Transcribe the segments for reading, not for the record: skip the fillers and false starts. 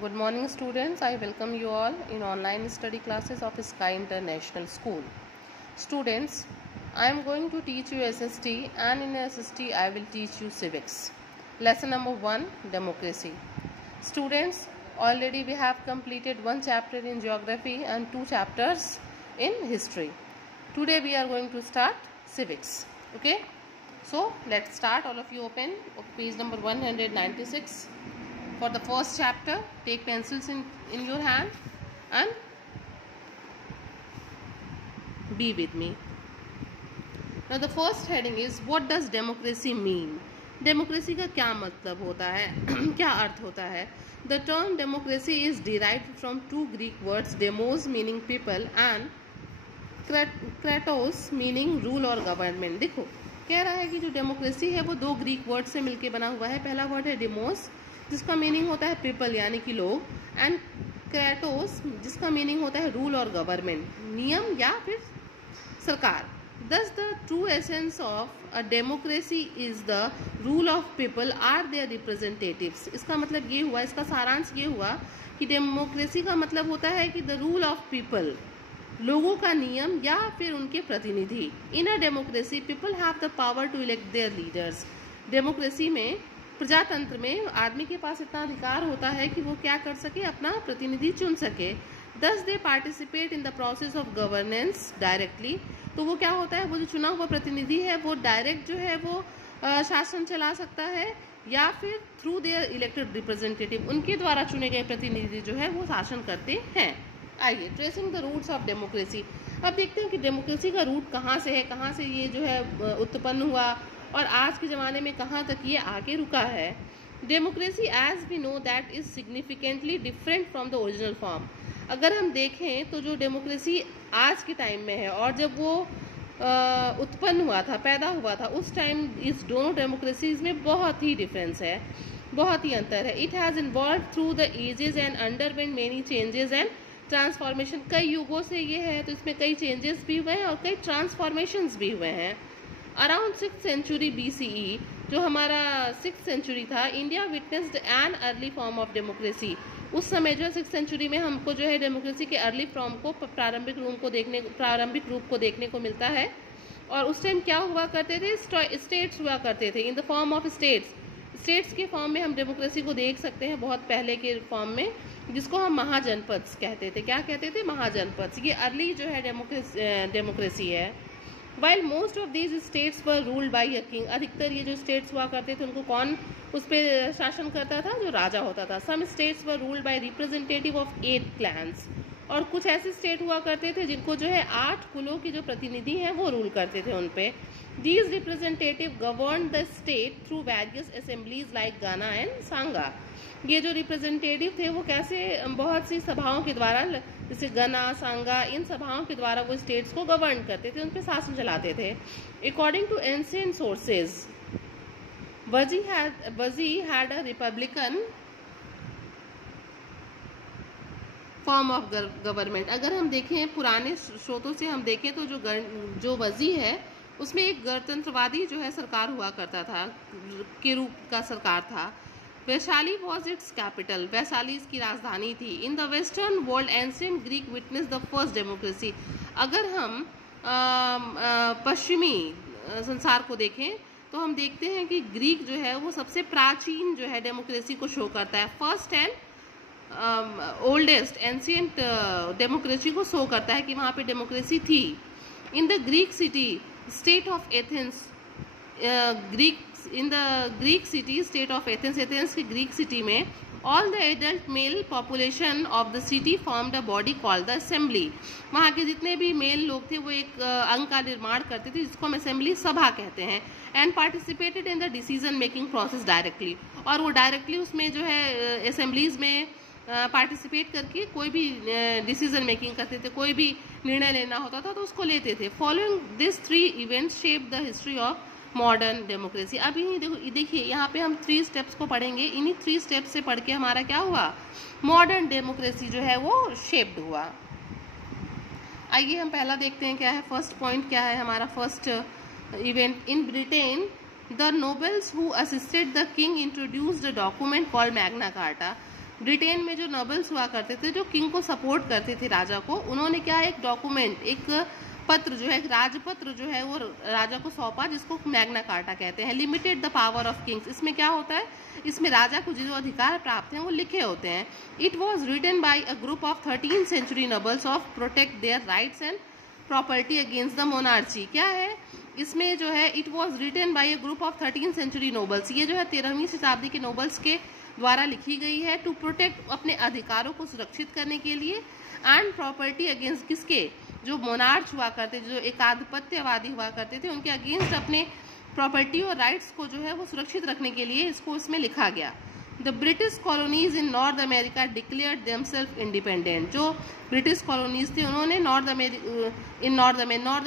Good morning students, I welcome you all in online study classes of Sky International School. Students, I am going to teach you SST and in SST I will teach you civics. Lesson number 1, democracy. Students, already we have completed one chapter in geography and 2 chapters in history. Today we are going to start civics. Okay, so let's start. All of you open page number 196. For the first chapter, take pencils in your hand and be with me. Now the first heading is what does democracy mean? Democracy का क्या मतलब होता है? क्या अर्थ होता है? The term democracy is derived from two Greek words, demos meaning people and kratos meaning rule और government. देखो कह रहा है कि जो डेमोक्रेसी है वो दो ग्रीक वर्ड से मिलके बना हुआ है. पहला वर्ड है डेमोस जिसका मीनिंग होता है पीपल यानी कि लोग, एंड क्रेटोस जिसका मीनिंग होता है रूल और गवर्नमेंट, नियम या फिर सरकार. Thus the true essence of a democracy is the rule of people are their representatives. इसका मतलब ये हुआ, इसका सारांश ये हुआ कि डेमोक्रेसी का मतलब होता है कि द रूल ऑफ पीपल, लोगों का नियम या फिर उनके प्रतिनिधि. In a democracy people have the power to elect their leaders. Democracy में, प्रजातंत्र में आदमी के पास इतना अधिकार होता है कि वो क्या कर सके, अपना प्रतिनिधि चुन सके. Thus they participate in the process of governance directly. तो वो क्या होता है, वो जो चुना हुआ प्रतिनिधि है वो डायरेक्ट जो है वो शासन चला सकता है या फिर थ्रू देयर इलेक्टेड रिप्रेजेंटेटिव, उनके द्वारा चुने गए प्रतिनिधि जो है वो शासन करते हैं. आइए, tracing the roots of democracy. अब देखते हैं कि डेमोक्रेसी का रूट कहाँ से है, कहाँ से ये जो है उत्पन्न हुआ और आज के ज़माने में कहाँ तक ये आके रुका है. Democracy as we know that is significantly different from the original form. अगर हम देखें तो जो डेमोक्रेसी आज के टाइम में है और जब वो उत्पन्न हुआ था, पैदा हुआ था, उस टाइम इस दोनों डेमोक्रेसीज में बहुत ही डिफरेंस है, बहुत ही अंतर है. It has involve through the ages and underwent many changes and transformation. कई युगों से ये है तो इसमें कई चेंजेस भी हुए हैं और कई ट्रांसफॉर्मेशंस भी हुए हैं. अराउंड 6th सेंचुरी BCE, जो हमारा 6th सेंचुरी था, India witnessed an early form of democracy. उस समय जो है 6th सेंचुरी में हमको जो है डेमोक्रेसी के अर्ली फॉर्म को, प्रारंभिक रूप को देखने को मिलता है. और उस टाइम क्या हुआ करते थे, स्टेट्स हुआ करते थे in the form of states के फॉर्म में हम डेमोक्रेसी को देख सकते हैं बहुत पहले के फॉर्म में, जिसको हम महाजनपद कहते थे. क्या कहते थे? महाजनपद. ये अर्ली जो है डेमोक्रेसी है. While most of these states were ruled by a king, अधिकतर ये जो स्टेट्स हुआ करते थे उनको कौन उस पर शासन करता था? जो राजा होता था. Some states were ruled by representative of 8 clans. और कुछ ऐसे स्टेट हुआ करते थे जिनको जो है 8 कुलों के जो प्रतिनिधि हैं वो रूल करते थे उन पे. These representative governed the state through various assemblies like Gana and Sangha. ये जो रिप्रेजेंटेटिव थे वो कैसे, बहुत सी सभाओं के द्वारा, जैसे गना, सांगा, इन सभाओं के द्वारा वो स्टेट्स को गवर्न करते थे, उन पे शासन चलाते थे. अकॉर्डिंग टू एंशिएंट सोर्सेज, वजी had a Republican form of government. अगर हम देखें पुराने स्रोतों से हम देखें तो जो वजी है उसमें एक गणतंत्रवादी जो है सरकार हुआ करता था, के रूप का सरकार था. Vaishali was it's capital. Vaishali इसकी राजधानी थी. In the western world ancient Greek witness the first democracy. अगर हम पश्चिमी संसार को देखें तो हम देखते हैं कि ग्रीक जो है वो सबसे प्राचीन जो है डेमोक्रेसी को शो करता है. First and oldest ancient democracy को शो करता है कि वहाँ पे डेमोक्रेसी थी. In the Greek city state of Athens, in the Greek city state of Athens, Athens की ग्रीक सिटी में all the adult mail population of the city formed a body called the assembly. वहाँ के जितने भी mail लोग थे वो एक अंग का निर्माण करते थे जिसको हम असेंबली, सभा कहते हैं. And participated in the decision making process directly. और वो डायरेक्टली उसमें जो है असेंबलीज में पार्टिसिपेट करके कोई भी डिसीजन मेकिंग करते थे, कोई भी निर्णय लेना होता था तो उसको लेते थे. Following this 3 events shape the history of modern democracy. अब यही देखिए यहाँ पे हम 3 स्टेप्स को पढ़ेंगे. इन्हीं 3 स्टेप्स से पढ़ के हमारा क्या हुआ, मॉडर्न डेमोक्रेसी जो है वो शेप्ड हुआ. आइए हम पहला देखते हैं क्या है, फर्स्ट पॉइंट क्या है हमारा. First event in Britain, the nobles who assisted the king introduced a document called Magna carta. Britain में जो नोबल्स हुआ करते थे, जो किंग को सपोर्ट करते थे, राजा को, उन्होंने क्या एक डॉक्यूमेंट, एक पत्र जो है, एक राजपत्र जो है, वो राजा को सौंपा, जिसको मैग्ना कार्टा कहते हैं, limited the power of Kings. इसमें क्या होता है, इसमें राजा को जो अधिकार प्राप्त हैं वो लिखे होते हैं। It was written by a group of 13th century nobles of protect their rights and property against the monarchy. क्या है इसमें जो है, it was written by a group of 13th century nobles, ये जो है 13वीं शताब्दी के नोबल्स के द्वारा लिखी गई है, टू प्रोटेक्ट, अपने अधिकारों को सुरक्षित करने के लिए, एंड प्रॉपर्टी अगेंस्ट, किसके, जो मोनार्च हुआ करते, जो एकाधिपत्यवादी हुआ करते थे, उनके अगेंस्ट अपने प्रॉपर्टी और राइट्स को जो है वो सुरक्षित रखने के लिए इसको इसमें लिखा गया। The British colonies in North America declared themselves independent. जो ब्रिटिश कॉलोनीज थे उन्होंने नॉर्थ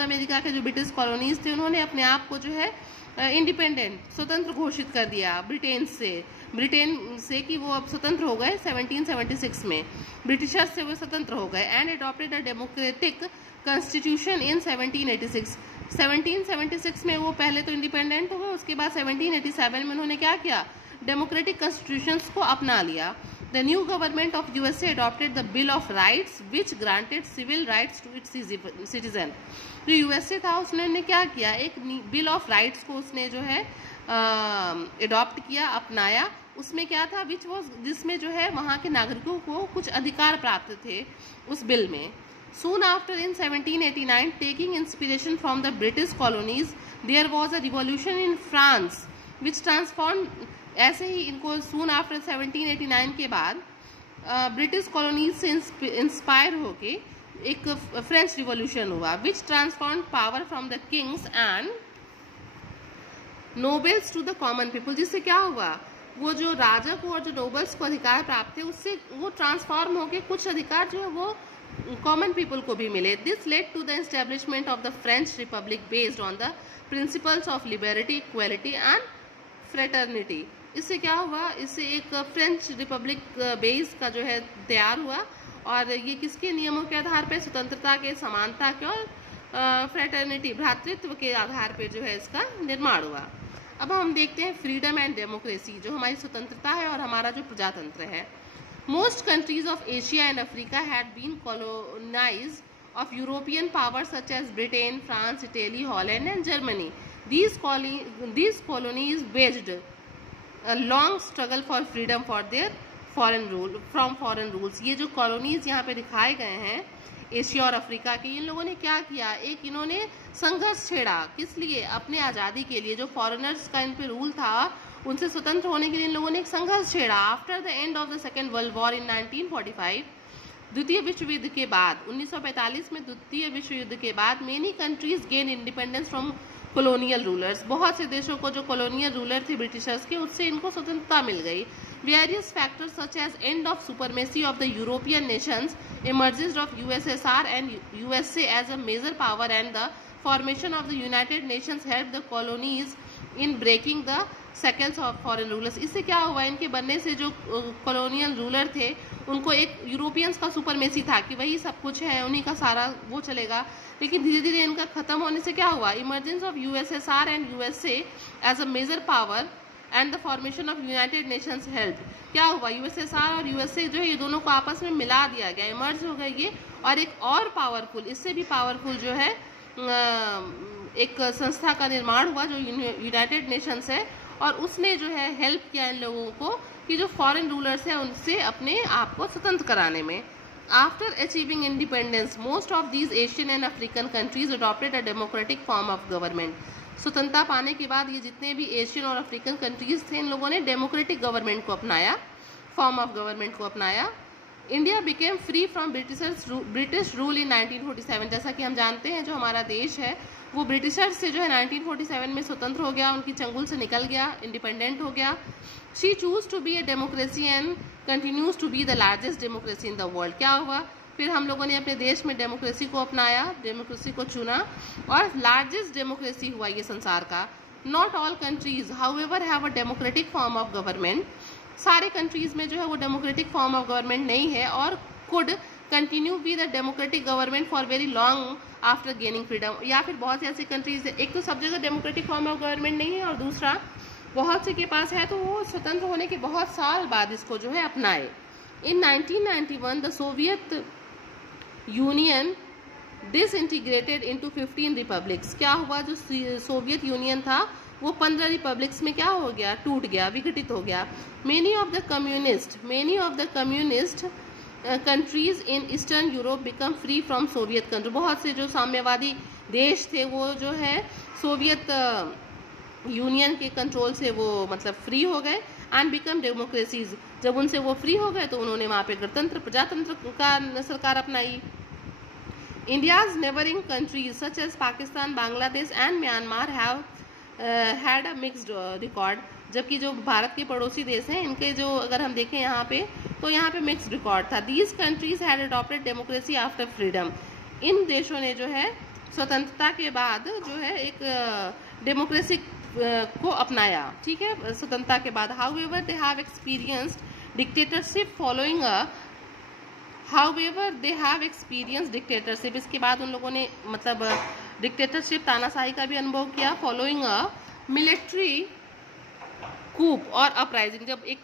अमेरिका के जो ब्रिटिश कॉलोनीज थे उन्होंने अपने आप को जो है इंडिपेंडेंट, स्वतंत्र घोषित कर दिया ब्रिटेन से कि वो अब स्वतंत्र हो गए 1776 में, ब्रिटिशर्स से वो स्वतंत्र हो गए। And adopted a democratic constitution in 1786। 1776 में वो पहले तो इंडिपेंडेंट हुए, उसके बाद 1787 में उन्होंने क्या किया, डेमोक्रेटिक कॉन्स्टिट्यूशंस को अपना लिया। The new government of USA adopted the bill of rights which granted civil rights to its citizen. जो यूएसए था उसने क्या किया, एक बिल ऑफ राइट्स को उसने जो है अडॉप्ट किया, अपनाया। उसमें क्या था, विच वॉज, जिसमें जो है वहाँ के नागरिकों को कुछ अधिकार प्राप्त थे उस बिल में। Soon after, in 1789, taking inspiration from the British colonies, there was a revolution in France, which transformed, ऐसे ही इनको soon after 1789 के बाद ब्रिटिश कॉलोनीज से इंस्पायर होके एक फ्रेंच रिवॉल्यूशन हुआ, which transform power from the kings and nobles to the common people. जिससे क्या हुआ, वो जो राजा को और जो नोबल्स को अधिकार प्राप्त थे, उससे वो ट्रांसफॉर्म होके कुछ अधिकार जो है वो कॉमन पीपल को भी मिले। This led to the establishment of the French republic based on the principles of liberty, equality and fraternity. इससे क्या हुआ, इससे एक फ्रेंच रिपब्लिक बेस का जो है तैयार हुआ, और ये किसके नियमों के आधार पे, स्वतंत्रता के, समानता के और फ्रेटर्निटी, भ्रातृत्व के आधार पे जो है इसका निर्माण हुआ। अब हम देखते हैं फ्रीडम एंड डेमोक्रेसी, जो हमारी स्वतंत्रता है और हमारा जो प्रजातंत्र है। Most countries of Asia and Africa had been colonized of European powers such as Britain, France, Italy, Holland and Germany. These colonies waged a long struggle for freedom for their foreign rules. ये जो colonies यहाँ पे दिखाए गए हैं Asia और Africa के, इन लोगों ने क्या किया, एक इन्होंने संघर्ष छेड़ा, किस लिए, अपने आज़ादी के लिए। जो फॉरेनर्स का इन पे रूल था उनसे स्वतंत्र होने के लिए इन लोगों ने एक संघर्ष छेड़ा। After the end of the second world war in 1945, द्वितीय विश्व युद्ध के बाद 1945 में द्वितीय विश्व युद्ध के बाद many countries gain independence from colonial rulers. बहुत से देशों को जो कॉलोनियल रूलर थे ब्रिटिशर्स के, उससे इनको स्वतंत्रता मिल गई। Various factors such as end of supremacy of the European nations, emergence of USSR and USA as a major power and the formation of the United Nations help the colonies in breaking the shackles of foreign rulers. इससे क्या हुआ, इनके बनने से जो colonial ruler थे उनको एक यूरोपियंस का सुपरमेसी था कि वही सब कुछ है, उन्हीं का सारा वो चलेगा। लेकिन धीरे धीरे इनका खत्म होने से क्या हुआ, emergence of USSR and USA as a major power and the formation of United Nations help. क्या हुआ, यूएसएसआर और यूएसए जो है ये दोनों को आपस में मिला दिया गया, इमर्ज हो गए ये, और एक और पावरफुल, इससे भी पावरफुल जो है एक संस्था का निर्माण हुआ जो यूनाइटेड नेशंस है, और उसने जो है हेल्प किया इन लोगों को कि जो फॉरेन रूलर्स हैं उनसे अपने आप को स्वतंत्र कराने में। After achieving independence most of these Asian and African countries adopted a democratic form of government. स्वतंत्रता पाने के बाद ये जितने भी एशियन और अफ्रीकन कंट्रीज थे, इन लोगों ने डेमोक्रेटिक गवर्नमेंट को अपनाया, फॉर्म ऑफ गवर्नमेंट को अपनाया। India became free from British rule in 1947। जैसा कि हम जानते हैं जो हमारा देश है वो ब्रिटिशर्स से जो है 1947 में स्वतंत्र हो गया, उनकी चंगुल से निकल गया, इंडिपेंडेंट हो गया। She choose to be a democracy and continues to be the largest democracy in the world. क्या हुआ, फिर हम लोगों ने अपने देश में डेमोक्रेसी को अपनाया, डेमोक्रेसी को चुना, और लार्जेस्ट डेमोक्रेसी हुआ ये संसार का। Not all countries however have a democratic form of government. सारे कंट्रीज में जो है वो डेमोक्रेटिक फॉर्म ऑफ गवर्नमेंट नहीं है, और could continue be the democratic government for very long after gaining freedom. या फिर बहुत से ऐसी कंट्रीज है, एक तो सब जगह डेमोक्रेटिक फॉर्म ऑफ गवर्नमेंट नहीं है, और दूसरा बहुत से के पास है तो वो स्वतंत्र होने के बहुत साल बाद इसको जो है अपनाए। In 1991, the Soviet Union disintegrated into 15 republics. क्या हुआ, जो सोवियत यूनियन था वो 15 रिपब्लिक्स में क्या हो गया, टूट गया, विघटित हो गया. Many of the communist countries in Eastern Europe become free from Soviet country. बहुत से जो साम्यवादी देश थे वो जो है सोवियत यूनियन के कंट्रोल से वो मतलब फ्री हो गए एंड बिकम डेमोक्रेसीज. जब उनसे वो फ्री हो गए तो उन्होंने वहाँ पे गणतंत्र प्रजातंत्र का सरकार अपनाई. India's neighboring countries such as Pakistan, Bangladesh and Myanmar have had a mixed record. जबकि जो भारत के पड़ोसी देश हैं इनके जो अगर हम देखें यहाँ पे तो यहाँ पे मिक्स्ड रिकॉर्ड था. These countries had adopted democracy after freedom. इन देशों ने जो है स्वतंत्रता के बाद जो है एक डेमोक्रेसी को अपनाया. ठीक है, स्वतंत्रता के बाद. However, they have experienced dictatorship following a dictatorship. इसके बाद उन लोगों ने मतलब डिक्टेटरशिप तानाशाही का भी अनुभव किया. फॉलोइंग अ मिलिट्री कूप और अपराइजिंग. जब एक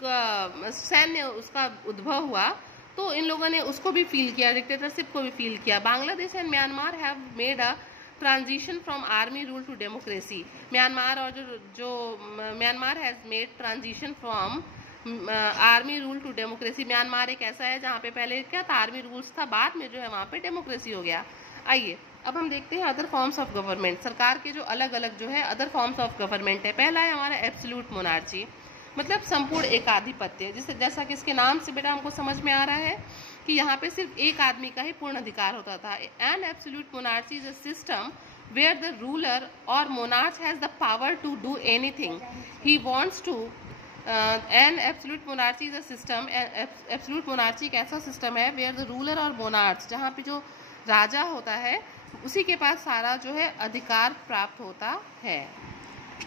सैन्य उसका उद्भव हुआ तो इन लोगों ने उसको भी फील किया, डिक्टेटरशिप को भी फील किया. Bangladesh and Myanmar have made a transition from army rule to democracy. Myanmar और जो Myanmar has made transition from army rule to democracy. Myanmar एक ऐसा है जहाँ पे पहले क्या था, आर्मी रूल्स था, बाद में जो है वहाँ पे डेमोक्रेसी हो गया. आइए अब हम देखते हैं अदर फॉर्म्स ऑफ गवर्नमेंट. सरकार के जो अलग अलग जो है अदर फॉर्म्स ऑफ गवर्नमेंट है. पहला है हमारा एब्सोल्यूट मोनार्ची, मतलब संपूर्ण एकाधिपत्य. जैसा कि इसके नाम से बेटा हमको समझ में आ रहा है कि यहाँ पे सिर्फ एक आदमी का ही पूर्ण अधिकार होता था. An absolute monarchy is a system where the ruler or monarch has the power to do anything he wants to. An absolute monarchy is a system. Absolute monarchy एक ऐसा सिस्टम है where the ruler or monarch, जहाँ पे जो राजा होता है उसी के पास सारा जो है अधिकार प्राप्त होता है.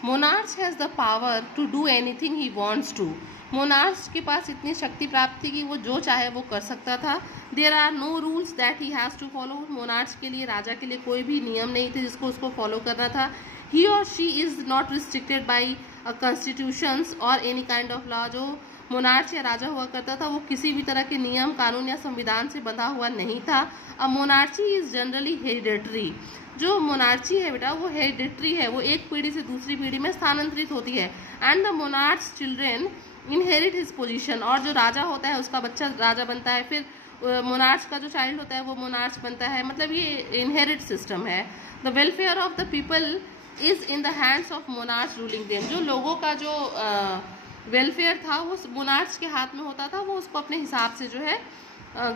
monarch has the power to do anything he wants to. monarch के पास इतनी शक्ति प्राप्त थी कि वो जो चाहे वो कर सकता था. there are no rules that he has to follow. monarch के लिए, राजा के लिए कोई भी नियम नहीं थे जिसको उसको फॉलो करना था. he or she is not restricted by constitutions or any kind of law. जो monarch या राजा हुआ करता था वो किसी भी तरह के नियम, कानून या संविधान से बंधा हुआ नहीं था. a monarchy is generally hereditary. जो मोनार्ची है बेटा वो हेरिडिटरी है, वो एक पीढ़ी से दूसरी पीढ़ी में स्थानांतरित होती है. And the monarch children inherit his position. और जो राजा होता है उसका बच्चा राजा बनता है, फिर मोनार्च का जो चाइल्ड होता है वो मोनार्च बनता है. मतलब ये इनहेरिट सिस्टम है. The welfare of the people is in the hands of monarch ruling them. जो लोगों का जो वेलफेयर था वो मोनार्च के हाथ में होता था, वो उसको अपने हिसाब से जो है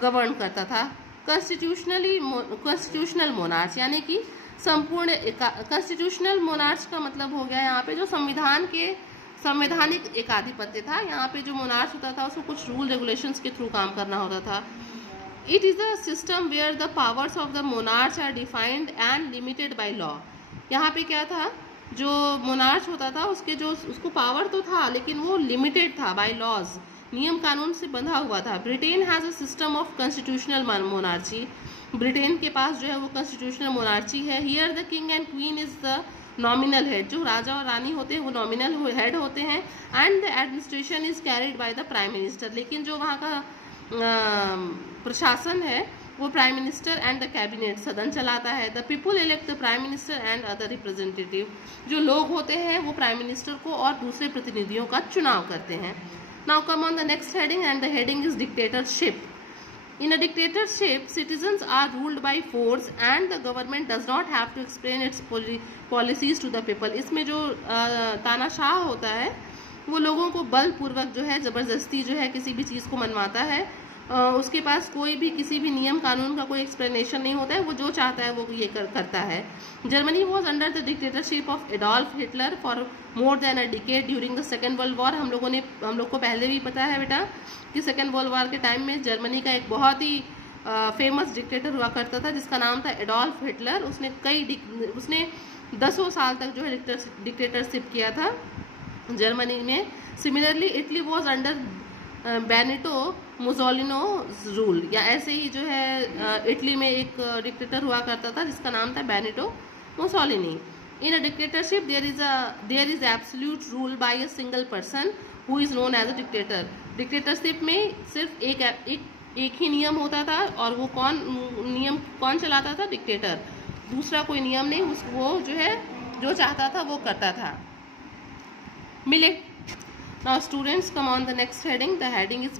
गवर्न करता था. कॉन्स्टिट्यूशनल मोनार्च यानी कि संपूर्ण कॉन्स्टिट्यूशनल मोनार्च का मतलब हो गया यहाँ पे जो संवैधानिक एकाधिपत्य था. यहाँ पे जो मोनार्च होता था उसको कुछ रूल रेगुलेशंस के थ्रू काम करना होता था. It is a system where the powers of the monarch are defined and limited by law. यहाँ पे क्या था, जो मोनार्च होता था उसको पावर तो था लेकिन वो लिमिटेड था बाय लॉज, नियम कानून से बंधा हुआ था. Britain has a system of constitutional monarchy. Britain के पास जो है वो कॉन्स्टिट्यूशनल मोनार्ची है. Here the king and queen is the nominal head. जो राजा और रानी होते हैं वो नॉमिनल हेड होते हैं. And the administration is carried by the prime minister. लेकिन जो वहाँ का प्रशासन है वो prime minister and the cabinet, सदन चलाता है. The people elect the prime minister and other representative. जो लोग होते हैं वो प्राइम मिनिस्टर को और दूसरे प्रतिनिधियों का चुनाव करते हैं. Now come on the next heading, and the heading is dictatorship. In a dictatorship, citizens are ruled by force and the government does not have to explain its policies to the people. इसमें जो तानाशाह होता है वो लोगों को बलपूर्वक जो है ज़बरदस्ती जो है किसी भी चीज़ को मनवाता है. उसके पास कोई भी किसी भी नियम कानून का कोई एक्सप्लेनेशन नहीं होता है, वो जो चाहता है वो ये करता है. Germany was under the dictatorship of Adolf Hitler for more than a decade during the second world war. हम लोग को पहले भी पता है बेटा कि सेकेंड वर्ल्ड वॉर के टाइम में जर्मनी का एक बहुत ही फेमस डिक्टेटर हुआ करता था जिसका नाम था एडोल्फ हिटलर. उसने 10 साल तक जो है डिक्टेटरशिप किया था जर्मनी में. Similarly Italy was under Benito Mussolini rule. या ऐसे ही जो है इटली में एक डिक्टेटर हुआ करता था जिसका नाम था Benito Mussolini. In a dictatorship there is absolute rule by a single person who is known as a dictator. Dictatorship में सिर्फ एक ही नियम होता था, और वो नियम कौन चलाता था? डिक्टेटर। दूसरा कोई नियम नहीं, वो जो है जो चाहता था वो करता था। Now students come on the next heading. The heading is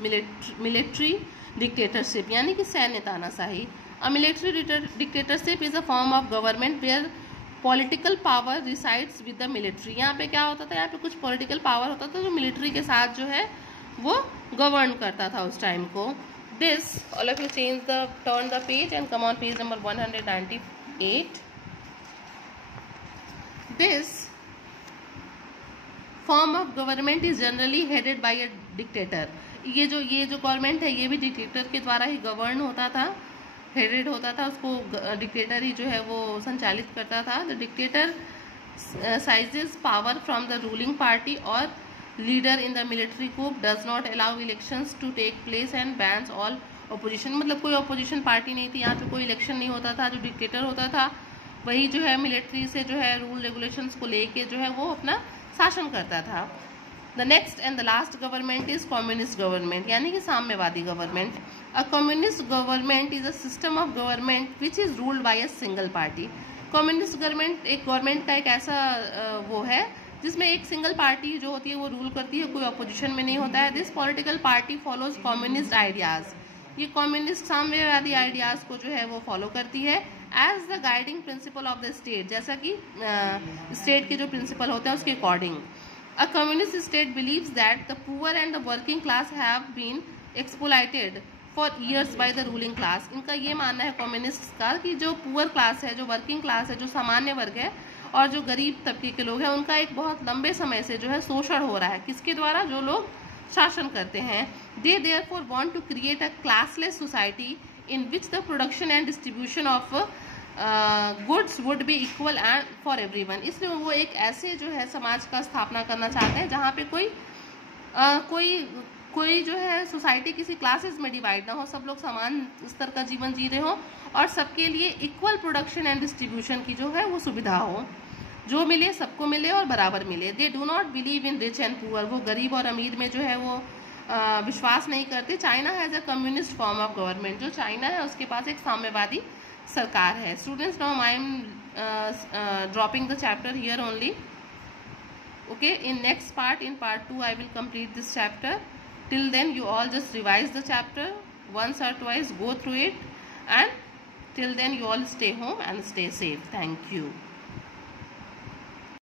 military dictatorship, यानी कि सैन्य तानाशाही। A military dictatorship is a form of government where political power resides with the military. यहाँ पे क्या होता था? यहाँ पे कुछ पॉलिटिकल पावर होता था जो मिलिट्री के साथ जो है वो गवर्न करता था उस टाइम को। This all of you change the turn the page and come on page number 198। This form of government is generally headed by a dictator. ये जो गवर्नमेंट है ये भी डिक्टेटर के द्वारा ही गवर्न होता था, हेडेड होता था, उसको डिक्टेटर ही जो है वो संचालित करता था। The dictator seizes power from the ruling party or leader in the military coup does not allow elections to take place and bans all opposition. मतलब कोई ऑपोजिशन पार्टी नहीं थी, यहाँ पे कोई इलेक्शन नहीं होता था। जो डिक्टेटर होता था वही जो है मिलिट्री से जो है रूल रेगुलेशंस को लेके जो है वो अपना शासन करता था। The next and the last government is communist government, यानी कि साम्यवादी government. A communist government is a system of government which is ruled by a single party. Communist government एक गवर्नमेंट का एक ऐसा वो है जिसमें एक सिंगल पार्टी जो होती है वो रूल करती है, कोई अपोजिशन में नहीं होता है। This political party follows communist ideas. ये कम्युनिस्ट साम्यवादी आइडियाज को जो है वो फॉलो करती है as the guiding principle of the state, जैसा कि स्टेट के जो प्रिंसिपल होते हैं उसके according. A communist state believes that the poor and the working class have been exploited for years by the ruling class. इनका ये मानना है कम्युनिस्ट का कि जो पुअर क्लास है, जो वर्किंग क्लास है, जो सामान्य वर्ग है और जो गरीब तबके के लोग हैं, उनका एक बहुत लंबे समय से जो है शोषण हो रहा है। किसके द्वारा? जो लोग शासन करते हैं। They therefore want to create a classless society in which the production and distribution of goods would be equal and for everyone। इसलिए वो एक ऐसे जो है समाज का स्थापना करना चाहते हैं जहाँ पे कोई जो है सोसाइटी किसी क्लासेस में डिवाइड ना हो, सब लोग समान स्तर का जीवन जी रहे हो और सबके लिए इक्वल प्रोडक्शन एंड डिस्ट्रीब्यूशन की जो है वो सुविधा हो, जो मिले सबको मिले और बराबर मिले। They do not believe in rich and poor. वो गरीब और अमीर में जो है वो विश्वास नहीं करते। China has a communist form of government. जो चाइना है उसके पास एक साम्यवादी सरकार है। Students, now I am dropping the chapter here only. Okay, in next part, in part 2 I will complete this chapter. Till then you all just revise the chapter once or twice, go through it, and till then you all stay home and stay safe. Thank you.